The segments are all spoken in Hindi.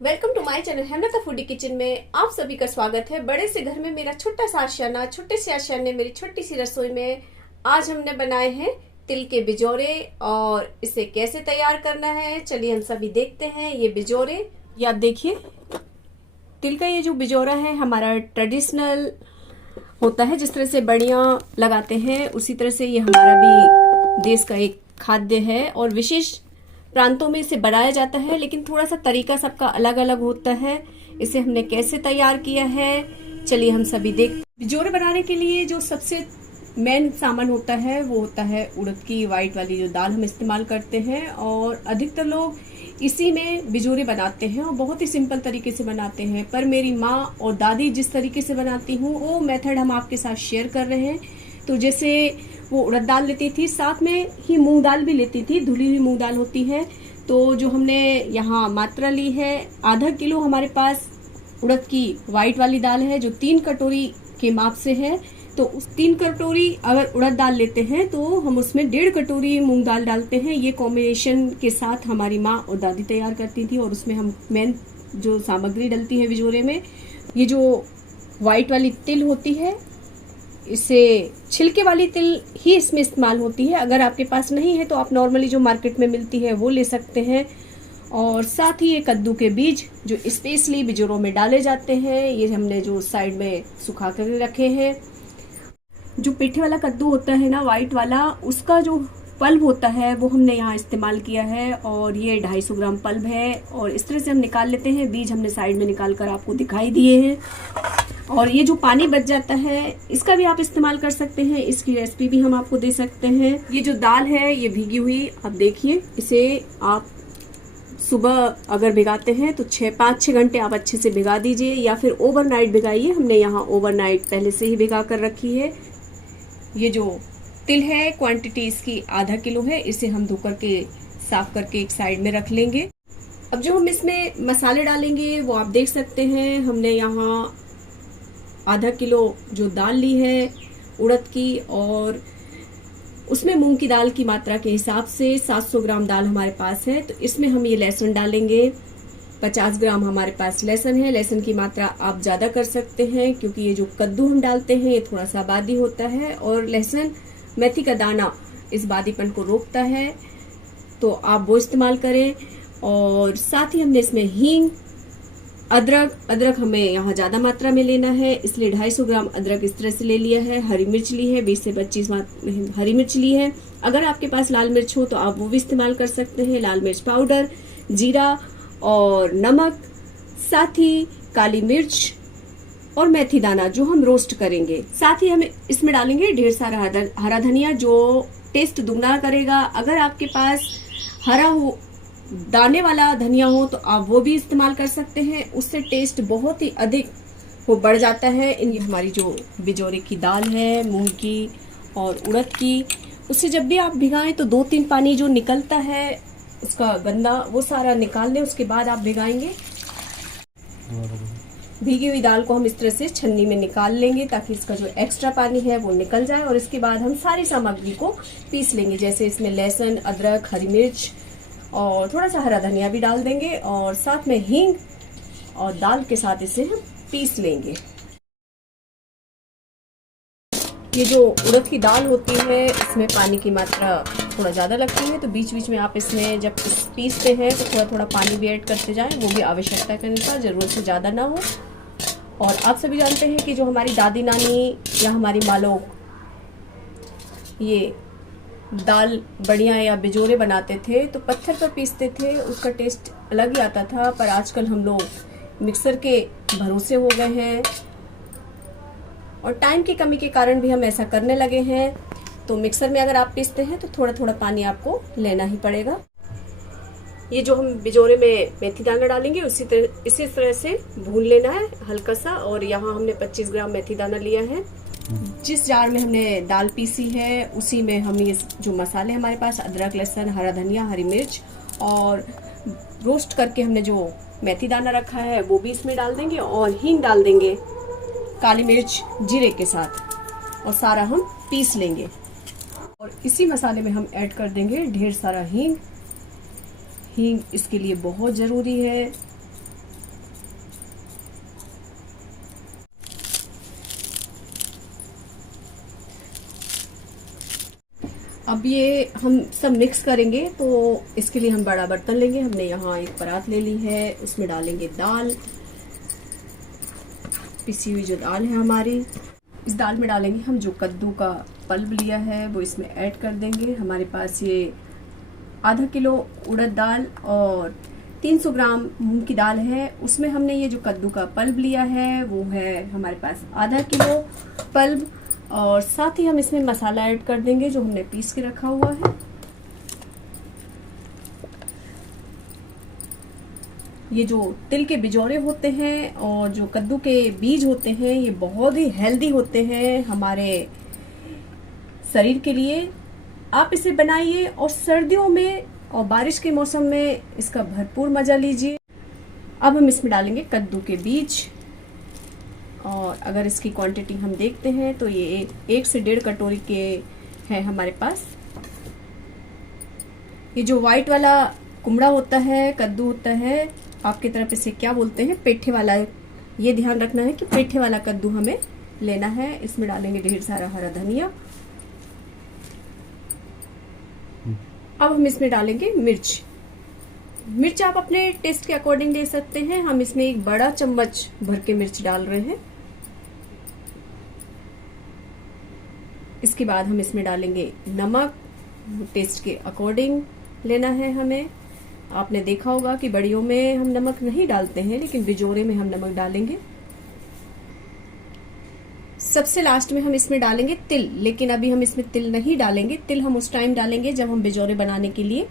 Welcome to my channel Hemlata the foodie kitchen में आप सभी का स्वागत है। बड़े से घर में मेरा छोटा सा आशियाना, छोटे से आशियाने मेरी छोटी सी रसोई में आज हमने बनाए हैं तिल के बिजोरे। और इसे कैसे तैयार करना है चलिए हम सभी देखते हैं। ये बिजोरे, ये आप देखिए, तिल का ये जो बिजोरा है हमारा ट्रेडिशनल होता है। जिस तरह से बड़ियां लगाते हैं उसी तरह से ये हमारा भी देश का एक खाद्य है और विशेष प्रांतों में इसे बनाया जाता है, लेकिन थोड़ा सा तरीका सबका अलग अलग होता है। इसे हमने कैसे तैयार किया है चलिए हम सभी देख। बिजोरे बनाने के लिए जो सबसे मेन सामान होता है वो होता है उड़द की वाइट वाली जो दाल हम इस्तेमाल करते हैं। और अधिकतर लोग इसी में बिजोरे बनाते हैं और बहुत ही सिंपल तरीके से बनाते हैं। पर मेरी माँ और दादी जिस तरीके से बनाती हूँ वो मेथड हम आपके साथ शेयर कर रहे हैं। तो जैसे वो उड़द दाल लेती थी, साथ में ही मूंग दाल भी लेती थी, धुली हुई मूंग दाल होती है। तो जो हमने यहाँ मात्रा ली है, आधा किलो हमारे पास उड़द की वाइट वाली दाल है जो 3 कटोरी के माप से है। तो उस 3 कटोरी अगर उड़द दाल लेते हैं तो हम उसमें 1.5 कटोरी मूंग दाल डालते हैं। ये कॉम्बिनेशन के साथ हमारी माँ और दादी तैयार करती थी। और उसमें हम मेन जो सामग्री डलती है बिजोरे में, ये जो वाइट वाली तिल होती है, इसे छिलके वाली तिल ही इसमें इस्तेमाल होती है। अगर आपके पास नहीं है तो आप नॉर्मली जो मार्केट में मिलती है वो ले सकते हैं। और साथ ही ये कद्दू के बीज जो स्पेशली बिजोरों में डाले जाते हैं, ये हमने जो साइड में सुखा कर रखे हैं। जो पेठे वाला कद्दू होता है ना, वाइट वाला, उसका जो पल्प होता है वो हमने यहाँ इस्तेमाल किया है। और ये 250 ग्राम पल्प है और इस तरह से हम निकाल लेते हैं। बीज हमने साइड में निकाल कर आपको दिखाई दिए हैं। और ये जो पानी बच जाता है इसका भी आप इस्तेमाल कर सकते हैं, इसकी रेसिपी भी हम आपको दे सकते हैं। ये जो दाल है ये भीगी हुई, आप देखिए, इसे आप सुबह अगर भिगाते हैं तो 5-6 घंटे आप अच्छे से भिगा दीजिए या फिर ओवरनाइट भिगाइए। हमने यहाँ ओवरनाइट पहले से ही भिगा कर रखी है। ये जो तिल है क्वांटिटी इसकी आधा किलो है। इसे हम धोकर के साफ करके एक साइड में रख लेंगे। अब जो हम इसमें मसाले डालेंगे वो आप देख सकते हैं। हमने यहाँ आधा किलो जो दाल ली है उड़द की, और उसमें मूंग की दाल की मात्रा के हिसाब से 700 ग्राम दाल हमारे पास है। तो इसमें हम ये लहसुन डालेंगे। 50 ग्राम हमारे पास लहसुन है। लहसुन की मात्रा आप ज्यादा कर सकते हैं क्योंकि ये जो कद्दू हम डालते हैं ये थोड़ा सा बादी होता है और लहसुन, मेथी का दाना इस बादीपन को रोकता है, तो आप वो इस्तेमाल करें। और साथ ही हमने इसमें हींग, अदरक हमें यहाँ ज्यादा मात्रा में लेना है, इसलिए 250 ग्राम अदरक इस तरह से ले लिया है। हरी मिर्च ली है, 20 से 25 हरी मिर्च ली है। अगर आपके पास लाल मिर्च हो तो आप वो भी इस्तेमाल कर सकते हैं। लाल मिर्च पाउडर, जीरा और नमक, साथ ही काली मिर्च और मेथी दाना जो हम रोस्ट करेंगे। साथ ही हम इसमें डालेंगे ढेर सारा हरा धनिया जो टेस्ट दुगना करेगा। अगर आपके पास हरा हो, दाने वाला धनिया हो तो आप वो भी इस्तेमाल कर सकते हैं, उससे टेस्ट बहुत ही अधिक वो बढ़ जाता है। इन हमारी जो बिजोरे की दाल है मूंग की और उड़द की, उससे जब भी आप भिगाएं तो 2-3 पानी जो निकलता है उसका गंदा वो सारा निकाल लें, उसके बाद आप भिगाएंगे। भीगी हुई दाल को हम इस तरह से छन्नी में निकाल लेंगे ताकि इसका जो एक्स्ट्रा पानी है वो निकल जाए। और इसके बाद हम सारी सामग्री को पीस लेंगे, जैसे इसमें लहसुन, अदरक, हरी मिर्च और थोड़ा सा हरा धनिया भी डाल देंगे और साथ में हींग और दाल के साथ इसे हम पीस लेंगे। ये जो उड़द की दाल होती है इसमें पानी की मात्रा थोड़ा ज़्यादा लगती है, तो बीच बीच में आप इसमें जब पीसते हैं तो थोड़ा थोड़ा पानी भी ऐड करते जाएं, वो भी आवश्यकता के अनुसार, ज़रूरत से ज़्यादा ना हो। और आप सभी जानते हैं कि जो हमारी दादी नानी या हमारी माँ लोग ये दाल बड़ियाँ या बिजोरे बनाते थे तो पत्थर पर पीसते थे, उसका टेस्ट अलग ही आता था। पर आजकल हम लोग मिक्सर के भरोसे हो गए हैं और टाइम की कमी के कारण भी हम ऐसा करने लगे हैं। तो मिक्सर में अगर आप पीसते हैं तो थोड़ा थोड़ा पानी आपको लेना ही पड़ेगा। ये जो हम बिजोरे में मेथी दाना डालेंगे इसी तरह से भून लेना है हल्का सा। और यहाँ हमने 25 ग्राम मेथी दाना लिया है। जिस जार में हमने दाल पीसी है उसी में हम ये जो मसाले हमारे पास, अदरक, लहसुन, हरा धनिया, हरी मिर्च और रोस्ट करके हमने जो मेथी दाना रखा है वो भी इसमें डाल देंगे। और हींग डाल देंगे काली मिर्च जीरे के साथ, और सारा हम पीस लेंगे। और इसी मसाले में हम ऐड कर देंगे ढेर सारा हींग। हींग इसके लिए बहुत ज़रूरी है। अब ये हम सब मिक्स करेंगे, तो इसके लिए हम बड़ा बर्तन लेंगे। हमने यहाँ एक परात ले ली है, उसमें डालेंगे दाल, पिसी हुई जो दाल है हमारी। इस दाल में डालेंगे हम जो कद्दू का पल्प लिया है वो इसमें ऐड कर देंगे। हमारे पास ये आधा किलो उड़द दाल और 300 ग्राम मूंग की दाल है, उसमें हमने ये जो कद्दू का पल्प लिया है वो है हमारे पास आधा किलो पल्प। और साथ ही हम इसमें मसाला ऐड कर देंगे जो हमने पीस के रखा हुआ है। ये जो तिल के बिजौरे होते हैं और जो कद्दू के बीज होते हैं ये बहुत ही हेल्दी होते हैं हमारे शरीर के लिए। आप इसे बनाइए और सर्दियों में और बारिश के मौसम में इसका भरपूर मजा लीजिए। अब हम इसमें डालेंगे कद्दू के बीज, और अगर इसकी क्वांटिटी हम देखते हैं तो ये 1 से 1.5 कटोरी के हैं हमारे पास। ये जो व्हाइट वाला कुमड़ा होता है, कद्दू होता है, आपकी तरफ इसे क्या बोलते हैं, पेठे वाला, ये ध्यान रखना है कि पेठे वाला कद्दू हमें लेना है। इसमें डालेंगे ढेर सारा हरा धनिया। अब हम इसमें डालेंगे मिर्च। मिर्च आप अपने टेस्ट के अकॉर्डिंग ले सकते हैं। हम इसमें एक बड़ा चम्मच भर के मिर्च डाल रहे हैं। इसके बाद हम इसमें डालेंगे नमक, टेस्ट के अकॉर्डिंग लेना है हमें। आपने देखा होगा कि बड़ियों में हम नमक नहीं डालते हैं, लेकिन बिजोरे में हम नमक डालेंगे। सबसे लास्ट में हम इसमें डालेंगे तिल, लेकिन अभी हम इसमें तिल नहीं डालेंगे। तिल हम उस टाइम डालेंगे जब हम बिजोरे बनाने के लिए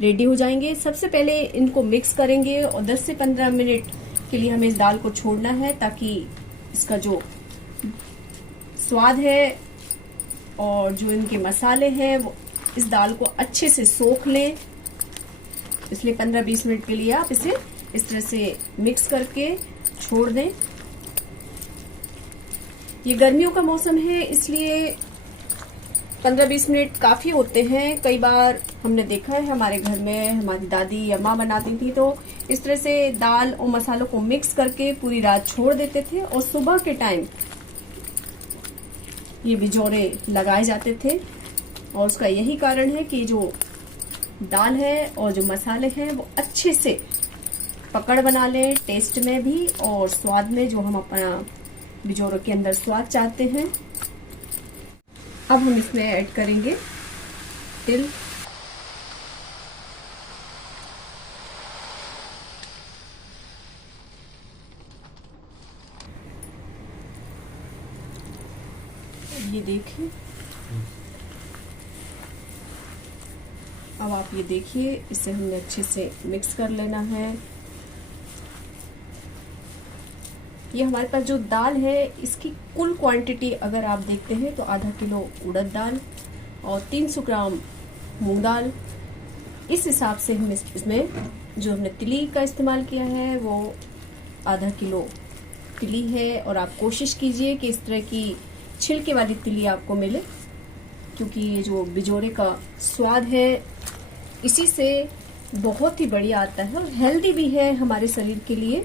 रेडी हो जाएंगे। सबसे पहले इनको मिक्स करेंगे और 10 से 15 मिनट के लिए हमें इस दाल को छोड़ना है, ताकि इसका जो स्वाद है और जो इनके मसाले हैं वो इस दाल को अच्छे से सोख लें। इसलिए 15-20 मिनट के लिए आप इसे इस तरह से मिक्स करके छोड़ दें। ये गर्मियों का मौसम है, इसलिए 15-20 मिनट काफी होते हैं। कई बार हमने देखा है हमारे घर में हमारी दादी या माँ बनाती थी, तो इस तरह से दाल और मसालों को मिक्स करके पूरी रात छोड़ देते थे और सुबह के टाइम ये बिजौरे लगाए जाते थे। और उसका यही कारण है कि जो दाल है और जो मसाले हैं वो अच्छे से पकड़ बना लें, टेस्ट में भी और स्वाद में, जो हम अपना बिजौरों के अंदर स्वाद चाहते हैं। अब हम इसमें ऐड करेंगे तिल। ये देखिए, अब आप ये देखिए, इसे हमने अच्छे से मिक्स कर लेना है। ये हमारे पास जो दाल है इसकी कुल क्वांटिटी अगर आप देखते हैं तो आधा किलो उड़द दाल और 300 ग्राम मूंग दाल। इस हिसाब से हम इसमें जो हमने तिली का इस्तेमाल किया है वो आधा किलो तिली है। और आप कोशिश कीजिए कि इस तरह की छिलके वाली तिली आपको मिले, क्योंकि ये जो बिजौरे का स्वाद है इसी से बहुत ही बढ़िया आता है और हेल्दी भी है हमारे शरीर के लिए।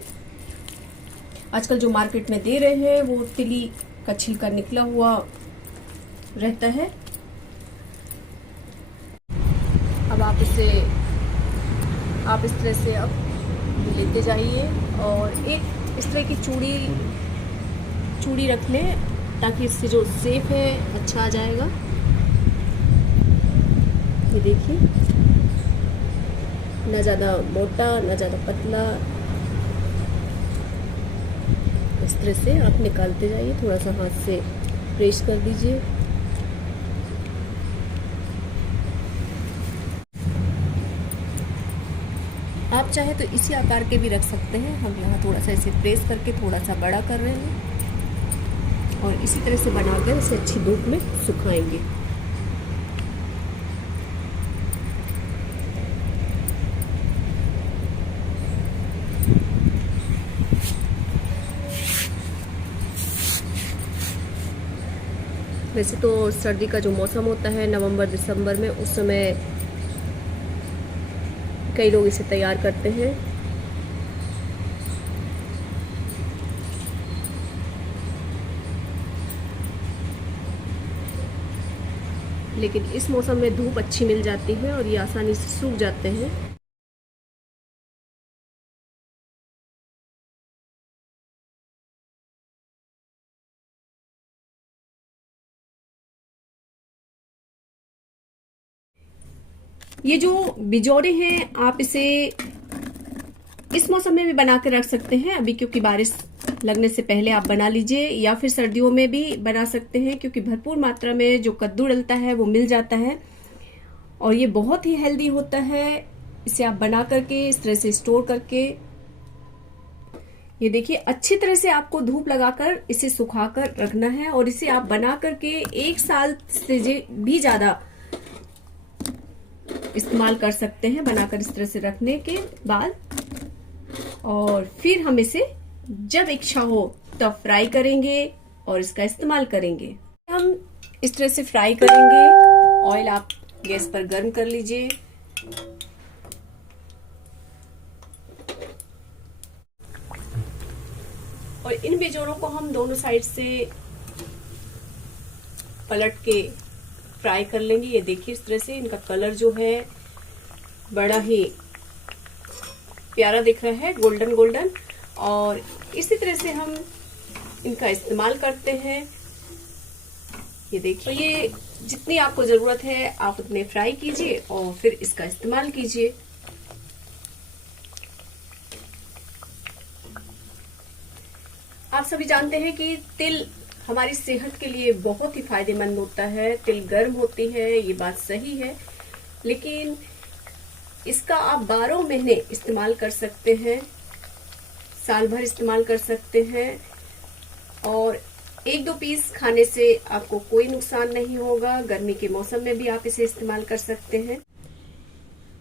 आजकल जो मार्केट में दे रहे हैं वो तिली का छिलका निकला हुआ रहता है। अब आप इस तरह से अब लेते जाइए और एक इस तरह की चूड़ी रख लें, ताकि इससे जो शेप है अच्छा आ जाएगा। ये देखिए, ना ज़्यादा मोटा ना ज़्यादा पतला, इस तरह से आप निकालते जाइए। थोड़ा सा हाथ से प्रेस कर दीजिए। आप चाहे तो इसी आकार के भी रख सकते हैं। हम यहाँ थोड़ा सा इसे प्रेस करके थोड़ा सा बड़ा कर रहे हैं और इसी तरह से बनाकर इसे अच्छी धूप में सुखाएंगे। वैसे तो सर्दी का जो मौसम होता है नवंबर दिसंबर में, उस समय कई लोग इसे तैयार करते हैं। लेकिन इस मौसम में धूप अच्छी मिल जाती है और ये आसानी से सूख जाते हैं। ये जो बिजोरे हैं आप इसे इस मौसम में भी बना कर रख सकते हैं, अभी क्योंकि बारिश लगने से पहले आप बना लीजिए, या फिर सर्दियों में भी बना सकते हैं क्योंकि भरपूर मात्रा में जो कद्दू डलता है वो मिल जाता है और ये बहुत ही हेल्दी होता है। इसे आप बना करके इस तरह से स्टोर करके, ये देखिए अच्छी तरह से आपको धूप लगाकर इसे सुखाकर रखना है और इसे आप बना करके 1 साल से भी ज्यादा इस्तेमाल कर सकते हैं बनाकर इस तरह से रखने के बाद। और फिर हम इसे जब इच्छा हो तब फ्राई करेंगे और इसका इस्तेमाल करेंगे। हम इस तरह से फ्राई करेंगे। ऑयल आप गैस पर गर्म कर लीजिए। और इन बिजोड़ों को हम दोनों साइड से पलट के फ्राई कर लेंगे। ये देखिए इस तरह से इनका कलर जो है बड़ा ही प्यारा दिख रहा है, गोल्डन गोल्डन। और इसी तरह से हम इनका इस्तेमाल करते हैं। ये देखिए, तो ये जितनी आपको जरूरत है आप उतने फ्राई कीजिए और फिर इसका इस्तेमाल कीजिए। आप सभी जानते हैं कि तिल हमारी सेहत के लिए बहुत ही फायदेमंद होता है। तिल गर्म होती है, ये बात सही है, लेकिन इसका आप 12 महीने इस्तेमाल कर सकते हैं, साल भर इस्तेमाल कर सकते हैं और 1-2 पीस खाने से आपको कोई नुकसान नहीं होगा। गर्मी के मौसम में भी आप इसे इस्तेमाल कर सकते हैं।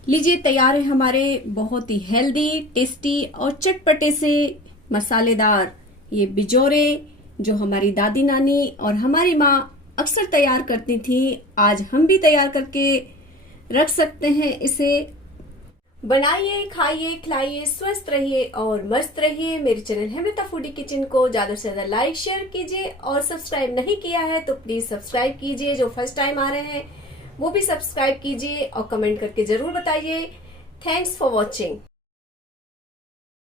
लीजिए, तैयार है हमारे बहुत ही हेल्दी, टेस्टी और चटपटे से मसालेदार ये बिजोरे, जो हमारी दादी नानी और हमारी माँ अक्सर तैयार करती थी। आज हम भी तैयार करके रख सकते हैं। इसे बनाइए, खाइए, खिलाइए, स्वस्थ रहिए और मस्त रहिए। मेरे चैनल हेमलता फूडी किचन को ज्यादा से ज्यादा लाइक शेयर कीजिए और सब्सक्राइब नहीं किया है तो प्लीज सब्सक्राइब कीजिए। जो फर्स्ट टाइम आ रहे हैं वो भी सब्सक्राइब कीजिए और कमेंट करके जरूर बताइए। Thanks for watching.